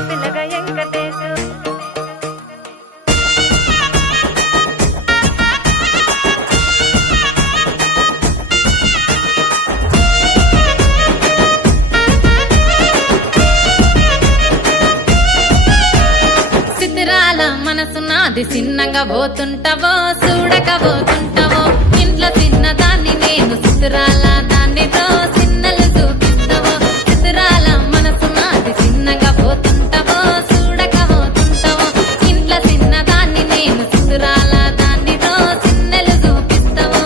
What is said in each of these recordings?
పిల్లగా వెంకటేశు సిద్ధిరాల మనసు నాది చిన్నగా పోతుంటావో చూడక పోతుంటావో ఇంట్లో చిన్నదాన్ని నేను సిద్ధిరాల దాన్నితో చిన్నలు చూపిస్తావో సిద్ధిరాల మనసు నాది చిన్నగా పోతుంటావో చూడక పోతుంటావో ఇంట్లో చిన్నదాన్ని నేను సిద్ధిరాల దాన్నితో చిన్నలు చూపిస్తావో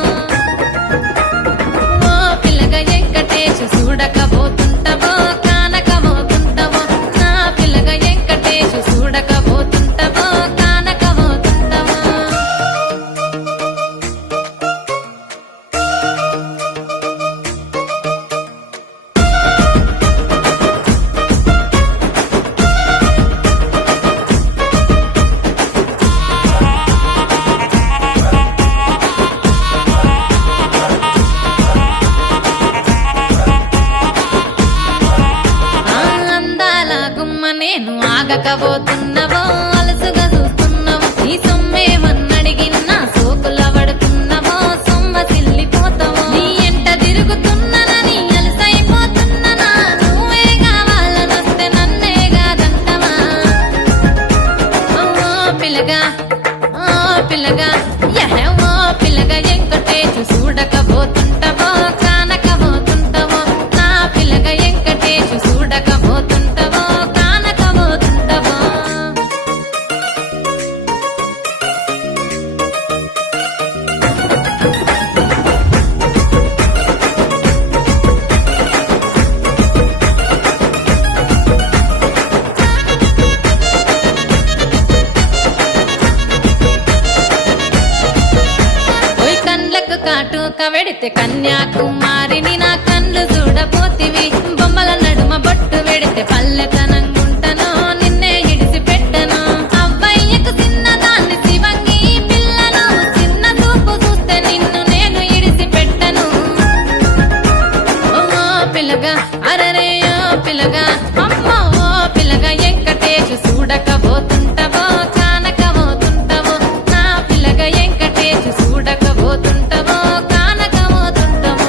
ఓ పిల్లగా వెంకటేశు చూడక పోతుంటావో కానక పోతుంటావో నా పిల్లగా వెంకటేశు చూడక పోతుంటావో కానక పోతుంటావో అందాల గుమ్మ నేను ఆగకపోతున్నావో అలసుగా చూస్తున్నావో నీ సొమ్మేమన్నడిగినా సోకుల పడుతున్నావో సొమ్మ సిల్లిపోతావో నీ ఎంట తిరుగుతున్నానని అలసైపోతున్నానా నువ్వే కావాలనొస్తే నన్నే కాదంటవా ఓ పిల్లగా ఓ పిల్లగా ఓ పిల్లగా వెంకటేశు చూడకపోతుంటావో కానకపోతుంటావో నా పిల్లగా వెంకటేశు చూడకపోతుంటావో కానకపోతుంటావో ఓయ్ కండ్లకు కాటుక వెడితే కన్యాకుమారిని నా కళ్ళు చూడపోతివి బొమ్మల నడుమ బొట్టు వెడితే పల్లెతనంగుంటను నిన్నే ఇడిసి పెట్టను అవ్వయ్యకు చిన్నదాన్ని శివంగి పిల్లను చిన్న చూపు చూస్తే నిన్ను నేను ఇడిసి పెట్టను ఓ పిల్లగా అరరే ఓ పిల్లగా అమ్మో ఓ పిల్లగా వెంకటేశు చూడకపోతుంటావో కానకపోతుంటావో నా పిల్లగా వెంకటేశు చూడకపోతుంటావో కానకపోతుంటావో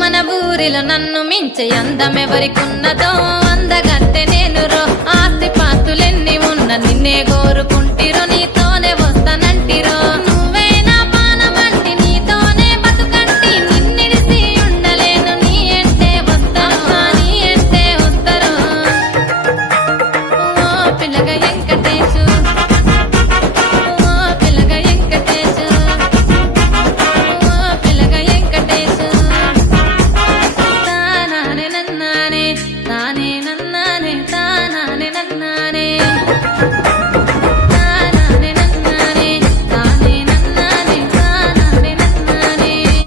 మన ఊరిలో నన్ను మించే అందమెవరికున్నదో అందగత్తె